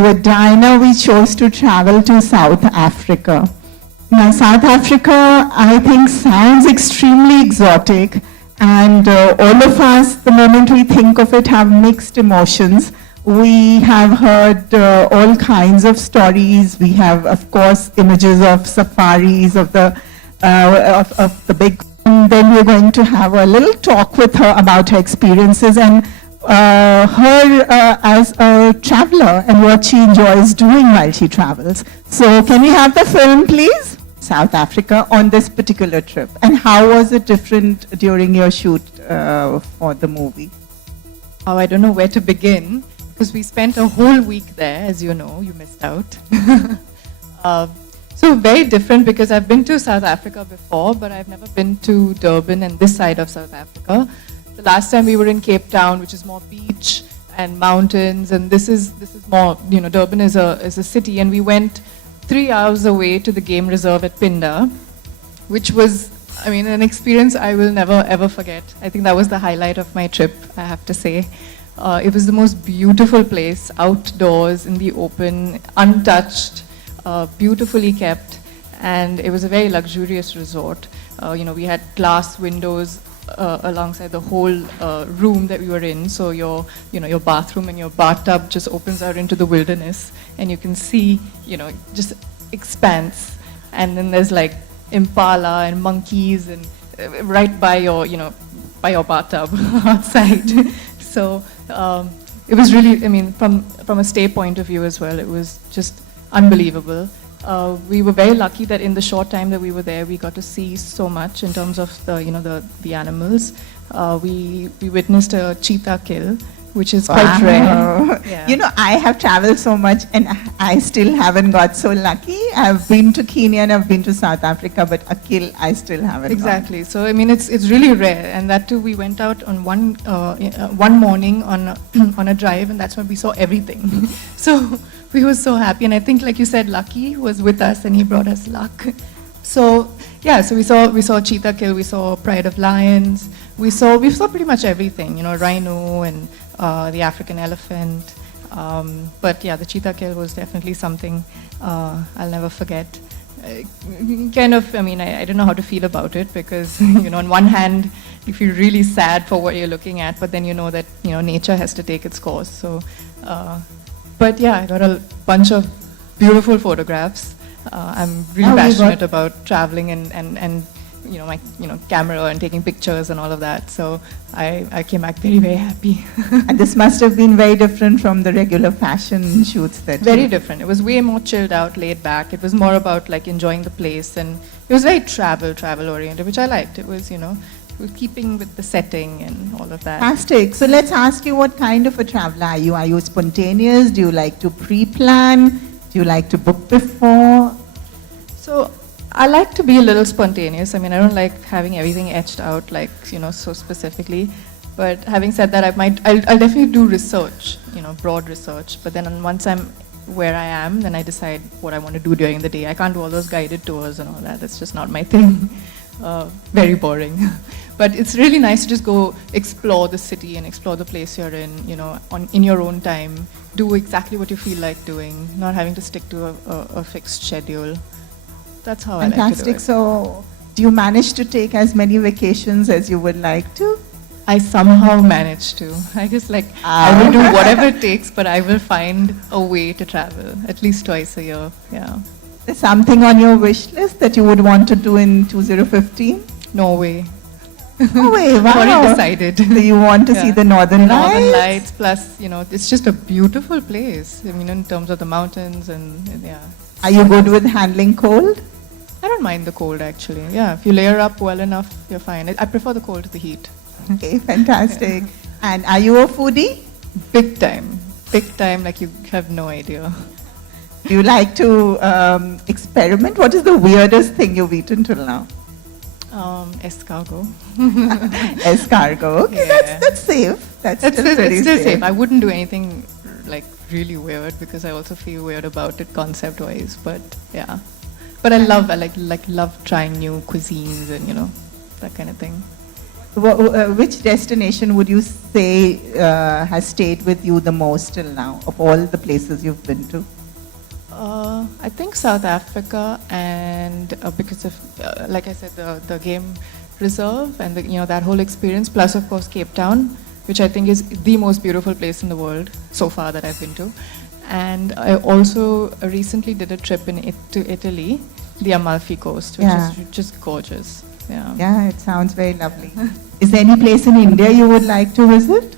and with Diana, we chose to travel to South Africa. Now, South Africa, I think, sounds extremely exotic, and all of us, the moment we think of it, have mixed emotions. We have heard all kinds of stories. We have, of course, images of safaris, of the big. And then we're going to have a little talk with her about her experiences and her as a traveler and what she enjoys doing while she travels. So can we have the film, please? South Africa on this particular trip. And how was it different during your shoot for the movie? Oh, I don't know where to begin, because we spent a whole week there, as you know, you missed out. So very different, because I've been to South Africa before, but I've never been to Durban and this side of South Africa. The last time we were in Cape Town, which is more beach and mountains, and this is more, you know, Durban is a city, and we went 3 hours away to the game reserve at Pinda, which was, I mean, an experience I will never ever forget. I think that was the highlight of my trip, I have to say. It was the most beautiful place, outdoors, in the open, untouched, beautifully kept, and it was a very luxurious resort. You know, we had glass windows alongside the whole room that we were in, so your bathroom and your bathtub just opens out into the wilderness, and you can see, you know, just expanse, and then there's like impala and monkeys and right by your, you know, by your bathtub outside. So it was really, I mean, from a stay point of view as well, it was just unbelievable. We were very lucky that in the short time that we were there, we got to see so much in terms of the, you know, the animals. We witnessed a cheetah kill, which is quite rare. Yeah. You know, I have traveled so much and I still haven't got so lucky. I've been to Kenya and I've been to South Africa, but a kill I still haven't Exactly. So, I mean, it's really rare. And that too, we went out on one morning on a drive, and that's when we saw everything. So we were so happy. And I think, like you said, Lucky was with us and he brought us luck. So yeah, so we saw cheetah kill, we saw pride of lions, we saw pretty much everything, you know, rhino and the African elephant. But yeah, the cheetah kill was definitely something I'll never forget. Kind of, I mean, I don't know how to feel about it, because, you know, on one hand, you feel really sad for what you're looking at, but then you know that, you know, nature has to take its course. So, but yeah, I got a bunch of beautiful photographs. I'm really passionate about traveling and you know, my camera and taking pictures and all of that. So I came back very, very happy. And this must have been very different from the regular fashion shoots that Very different. It was way more chilled out, laid back. It was more about like enjoying the place, and it was very travel oriented, which I liked. It was, you know, keeping with the setting and all of that. Fantastic. So let's ask you, what kind of a traveler are you? Are you spontaneous? Do you like to pre-plan? Do you like to book before? So I like to be a little spontaneous. I mean, I don't like having everything etched out, like, you know, so specifically. But having said that, I'll definitely do research, you know, broad research. But then once I'm where I am, then I decide what I want to do during the day. I can't do all those guided tours and all that. That's just not my thing. Very boring. But it's really nice to just go explore the city and explore the place you're in, you know, in your own time. Do exactly what you feel like doing, not having to stick to a fixed schedule. That's how I like to do it. Fantastic. So do you manage to take as many vacations as you would like to? I somehow manage to. I just like, I will do whatever it takes, but I will find a way to travel, at least twice a year, yeah. There's something on your wish list that you would want to do in 2015? Norway. Norway, wow. Already decided. So you want to see the Northern Lights? Northern Lights, plus, you know, it's just a beautiful place. I mean, in terms of the mountains and yeah. Are you good with handling cold? I don't mind the cold, actually. Yeah, if you layer up well enough, you're fine. I prefer the cold to the heat. Okay, fantastic. Yeah. And are you a foodie? Big time. Big time, like you have no idea. Do you like to experiment? What is the weirdest thing you've eaten till now? Escargot. Escargot. Okay, yeah. That's safe. That's still pretty safe. I wouldn't do anything like really weird, because I also feel weird about it concept-wise. But yeah, but I love trying new cuisines and, you know, that kind of thing. Which destination would you say has stayed with you the most till now, of all the places you've been to? I think South Africa, and because of, like I said, the game reserve and that whole experience, plus of course Cape Town, which I think is the most beautiful place in the world so far that I've been to. And I also recently did a trip to Italy, the Amalfi Coast, which is just gorgeous. Yeah. Yeah, it sounds very lovely. Is there any place in India you would like to visit?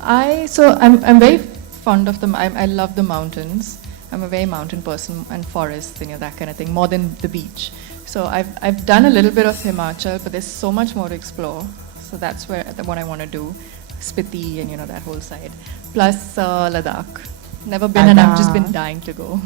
I'm very fond of them. I love the mountains. I'm a very mountain person, and forests, that kind of thing, more than the beach. So I've done a little bit of Himachal, but there's so much more to explore. So that's what I want to do, Spiti and that whole side. Plus Ladakh. Never been, and I've just been dying to go.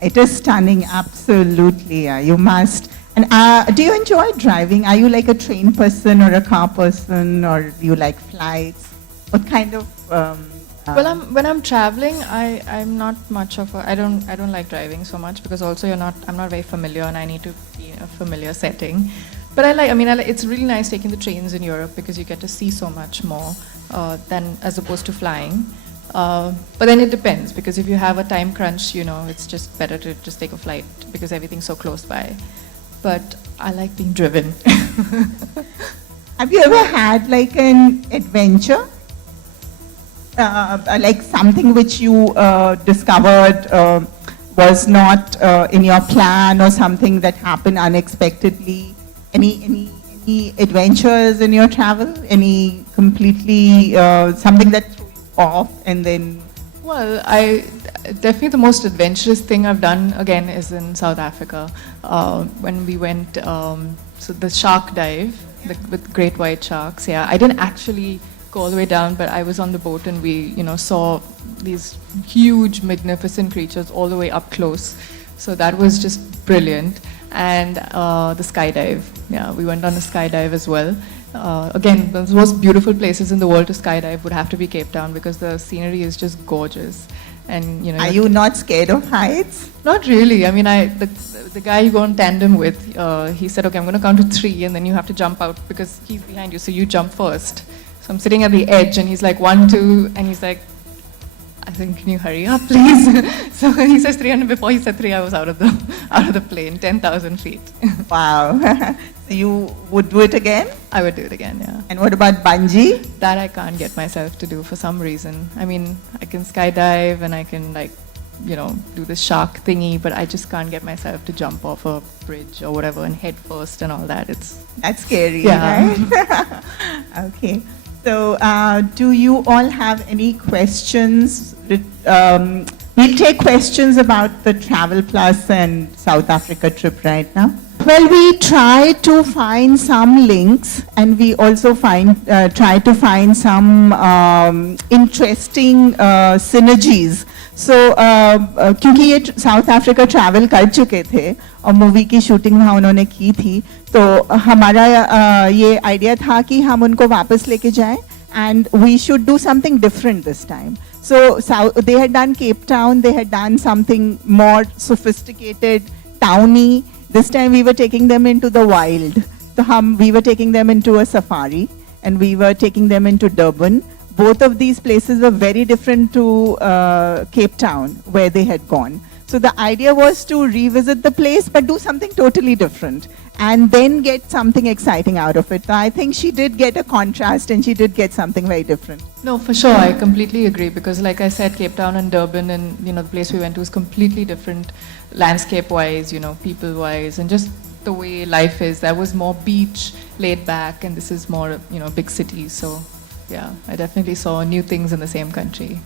It is stunning, absolutely. Yeah, you must. And do you enjoy driving? Are you like a train person or a car person, or do you like flights? What kind of? Well, when I'm traveling, I'm not much of I don't like driving so much, because also I'm not very familiar, and I need to be in a familiar setting. But it's really nice taking the trains in Europe, because you get to see so much more than as opposed to flying. But then it depends, because if you have a time crunch, it's just better to just take a flight, because everything's so close by. But I like being driven. Have you ever had like an adventure? Like something which you discovered was not in your plan, or something that happened unexpectedly? Any adventures in your travel? Any completely something that threw you off and then? Well, definitely the most adventurous thing I've done again is in South Africa, when we went so the shark dive with great white sharks. Yeah, I didn't actually go all the way down, but I was on the boat, and we saw these huge, magnificent creatures all the way up close. So that was just brilliant. And the skydive. Yeah, we went on a skydive as well. Again, the most beautiful places in the world to skydive would have to be Cape Town, because the scenery is just gorgeous. And are you not scared of heights? Not really. I mean, the guy you go in tandem with, he said, okay, I'm going to count to 3, and then you have to jump out, because he's behind you, so you jump first. So I'm sitting at the edge, and he's like 1, 2, and he's like, I think, can you hurry up, please? So he says 3, and before he said 3, I was out of the plane, 10,000 feet. Wow. So you would do it again? I would do it again, yeah. And what about bungee? That I can't get myself to do for some reason. I mean, I can skydive, and I can do the shark thingy, but I just can't get myself to jump off a bridge or whatever and head first and all that. That's scary, yeah. Right? Okay. So, do you all have any questions? We'll take questions about the Travel Plus and South Africa trip right now. Well, we try to find some links, and we also try to find some interesting synergies. So, क्योंकि ये south Africa travel कर चुके थे और movie की shooting वहाँ उन्होंने की थी, तो हमारा ये आइडिया था कि हम उनको वापस लेके जाएं, and we should do something different this time. So they had done Cape Town, they had done something more sophisticated, towny. This time we were taking them into the wild. So we were taking them into a safari, and we were taking them into Durban. Both of these places were very different to Cape Town, where they had gone. So the idea was to revisit the place, but do something totally different, and then get something exciting out of it. So I think she did get a contrast, and she did get something very different. No, for sure, I completely agree, because like I said, Cape Town and Durban, and the place we went to was completely different, landscape-wise, people-wise, and just the way life is. That was more beach, laid back, and this is more, big cities. So yeah, I definitely saw new things in the same country.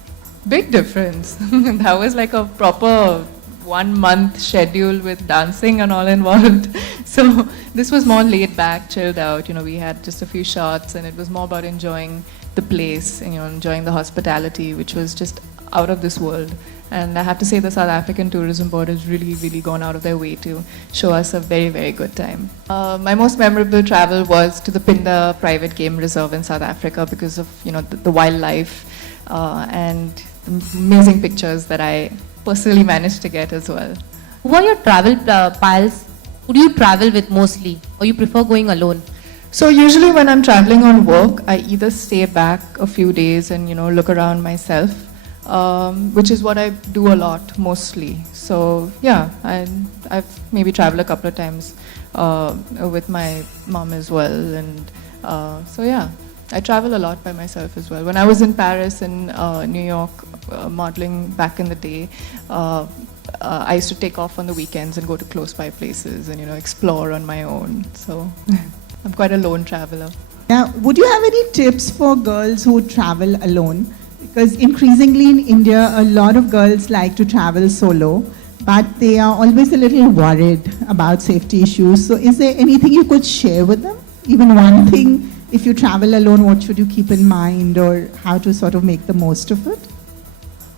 Big difference. That was like a proper 1 month schedule with dancing and all involved. So this was more laid back, chilled out. We had just a few shots, and it was more about enjoying the place and enjoying the hospitality, which was just out of this world. And I have to say, the South African Tourism Board has really, really gone out of their way to show us a very, very good time. My most memorable travel was to the Pinda Private Game Reserve in South Africa, because of the wildlife and the amazing pictures that I personally managed to get as well. Who are your travel pals? Who do you travel with mostly, or you prefer going alone? So usually when I'm traveling on work, I either stay back a few days and look around myself, which is what I do a lot mostly. So yeah, I've maybe traveled a couple of times with my mom as well, and so yeah, I travel a lot by myself as well. When I was in Paris and New York modeling back in the day, I used to take off on the weekends and go to close by places and explore on my own. So I'm quite a lone traveler. Now, would you have any tips for girls who travel alone? Because increasingly in India, a lot of girls like to travel solo, but they are always a little worried about safety issues. So is there anything you could share with them? Even one thing, if you travel alone, what should you keep in mind, or how to sort of make the most of it?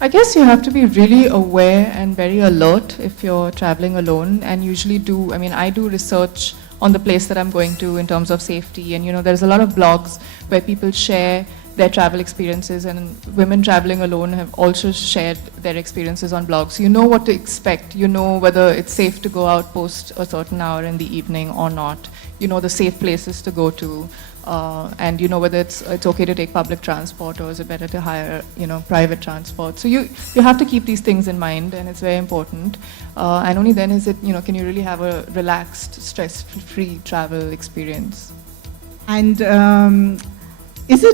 I guess you have to be really aware and very alert if you're traveling alone, and usually I do research on the place that I'm going to in terms of safety, and there's a lot of blogs where people share their travel experiences, and women traveling alone have also shared their experiences on blogs. So you know what to expect. You know whether it's safe to go out post a certain hour in the evening or not. You know the safe places to go to, and you know whether it's okay to take public transport or is it better to hire private transport. So you have to keep these things in mind, and it's very important. And only then is it can you really have a relaxed, stress-free travel experience. And is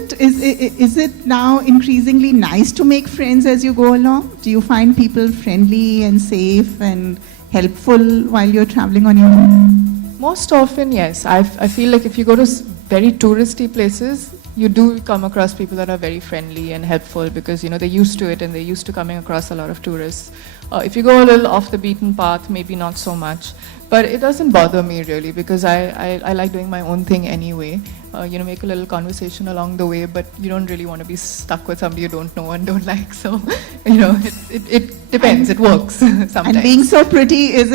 it now increasingly nice to make friends as you go along? Do you find people friendly and safe and helpful while you're traveling on your own? Most often, yes. I feel like if you go to very touristy places, you do come across people that are very friendly and helpful because they're used to it and they're used to coming across a lot of tourists. If you go a little off the beaten path, maybe not so much. But it doesn't bother me really because I like doing my own thing anyway. Make a little conversation along the way, but you don't really want to be stuck with somebody you don't know and don't like. So, it depends. It works sometimes. And being so pretty, does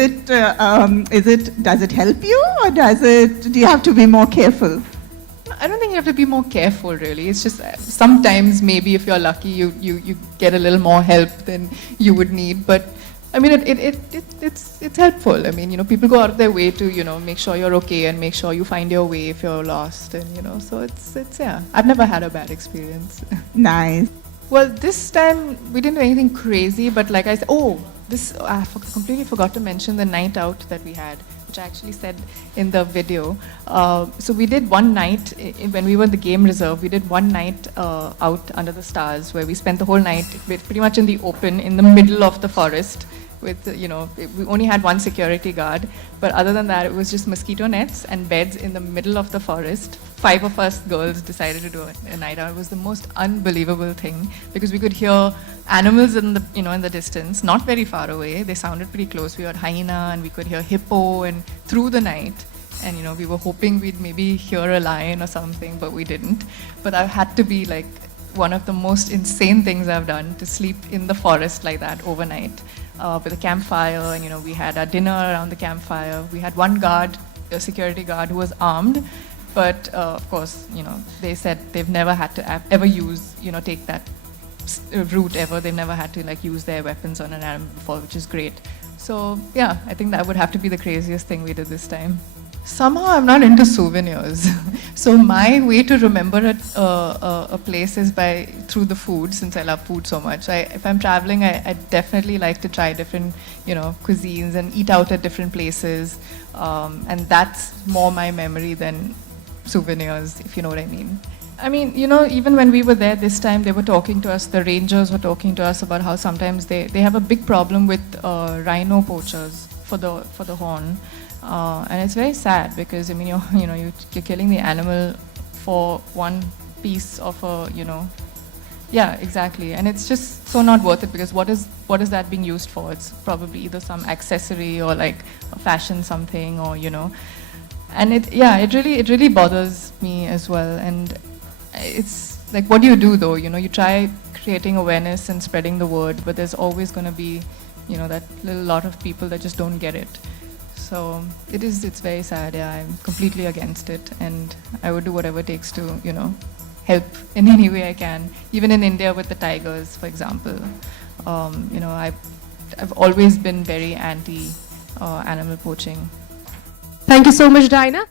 it help you, or do you have to be more careful? I don't think you have to be more careful really. It's just sometimes maybe if you're lucky, you get a little more help than you would need, but I mean, it's helpful. I mean, people go out of their way to, make sure you're okay and make sure you find your way if you're lost. And, so it's yeah. I've never had a bad experience. Nice. Well, this time we didn't do anything crazy, but like I said, I completely forgot to mention the night out that we had, which I actually said in the video. So we did one night, when we were in the game reserve, we did one night out under the stars where we spent the whole night pretty much in the open, in the middle of the forest. With, we only had one security guard, but other than that, it was just mosquito nets and beds in the middle of the forest. 5 of us girls decided to do a night out. It was the most unbelievable thing because we could hear animals in the, in the distance, not very far away. They sounded pretty close. We heard hyena and we could hear hippo and through the night. And, we were hoping we'd maybe hear a lion or something, but we didn't. But I had to be like one of the most insane things I've done to sleep in the forest like that overnight. With a campfire, and we had our dinner around the campfire. We had one guard, a security guard, who was armed, but of course, they said they've never had to ever use, take that route ever. They've never had to use their weapons on an animal before, which is great. So yeah, I think that would have to be the craziest thing we did this time. Somehow I'm not into souvenirs. So my way to remember a place is through the food, since I love food so much. If I'm traveling, I definitely like to try different, cuisines and eat out at different places. And that's more my memory than souvenirs, if you know what I mean. I mean, even when we were there this time, they were talking to us, the rangers were talking to us about how sometimes they have a big problem with rhino poachers for the horn. And it's very sad because you're killing the animal for one piece of yeah, exactly, and it's just so not worth it because what is that being used for? It's probably either some accessory or like a fashion something or and it really bothers me as well. And it's like, what do you do though? You try creating awareness and spreading the word, but there's always going to be that little lot of people that just don't get it. So it's very sad. Yeah, I'm completely against it, and I would do whatever it takes to, help in any way I can. Even in India with the tigers, for example, I've always been very anti animal poaching. Thank you so much, Dinah.